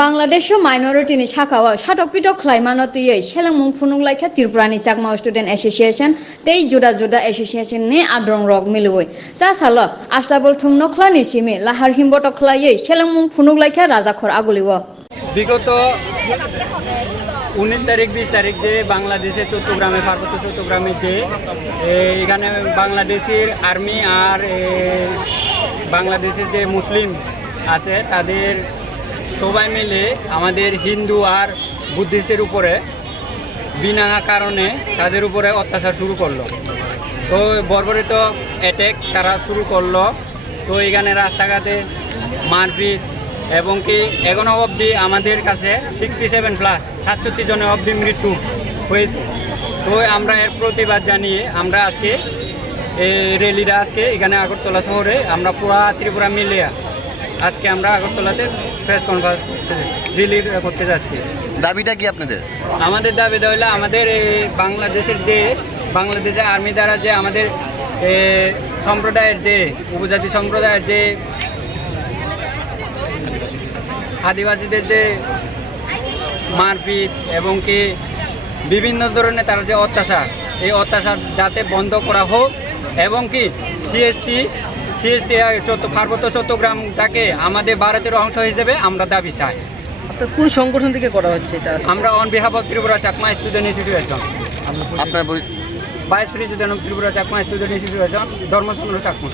বাংলাদেশও মাইনরিটিনি শাখাও সাটকপিটক খ্লাইমানতিয়ে সেলাংমুং ফুনুংলাইখা ত্রিপুরানি চাকমা স্টুডেন্ট এসোসিয়েশন তেই জুদা জুদা এসোসিয়েশন নি আদ্রং রক মিলুই চা সাল আস্তাবল নখলা নি নিসিমি লাহার হিমবট খ্লাইয়ে সেলাংমুং ফুনুংলাইখা রাজাখর আগুলিব। বিগত উনিশ তারিখ, বিশ তারিখ যে বাংলাদেশের চট্টগ্রামে, পার্বত্য চট্টগ্রামে যে এখানে বাংলাদেশের আর্মি আর বাংলাদেশের যে মুসলিম আছে, তাদের সবাই মিলে আমাদের হিন্দু আর বুদ্ধিস্টের উপরে বিনা কারণে তাদের উপরে অত্যাচার শুরু করল। তো বর্বরিত অ্যাটেক তারা শুরু করল। তো এখানে রাস্তাঘাটে মারপিট এবং কি এখনও অবধি আমাদের কাছে সিক্সটি সেভেন প্লাস সাতষট্টি জনের অবধি মৃত্যু হয়েছে। তো আমরা এর প্রতিবাদ জানিয়ে আমরা আজকে এই র্যালিটা আজকে এখানে আগরতলা শহরে আমরা পুরা ত্রিপুরা মিলিয়ে আজকে আমরা আগরতলাতে প্রেস কনফারেন্স করতে যাচ্ছি। দাবিটা কি আপনাদের? আমাদের দাবি হলো আমাদের এই বাংলাদেশের যে বাংলাদেশের আর্মি দ্বারা যে আমাদের সম্প্রদায়ের যে উপজাতি সম্প্রদায়ের যে আদিবাসীদের যে মারপিট এবং কি বিভিন্ন ধরনের তার যে অত্যাচার এই অত্যাচার যাতে বন্ধ করা হোক এবং কি সিএসটি সিএসটি চোদ্দ পার্বত্য চট্টগ্রামটাকে আমাদের ভারতের অংশ হিসেবে আমরা দাবি চাই। আপনার কোন সংগঠন থেকে করা হচ্ছে এটা? আমরা on behalf of Tripura Chakma student institution আপনার vice president of Tripura Chakma student institution Dharmachandra Chakma.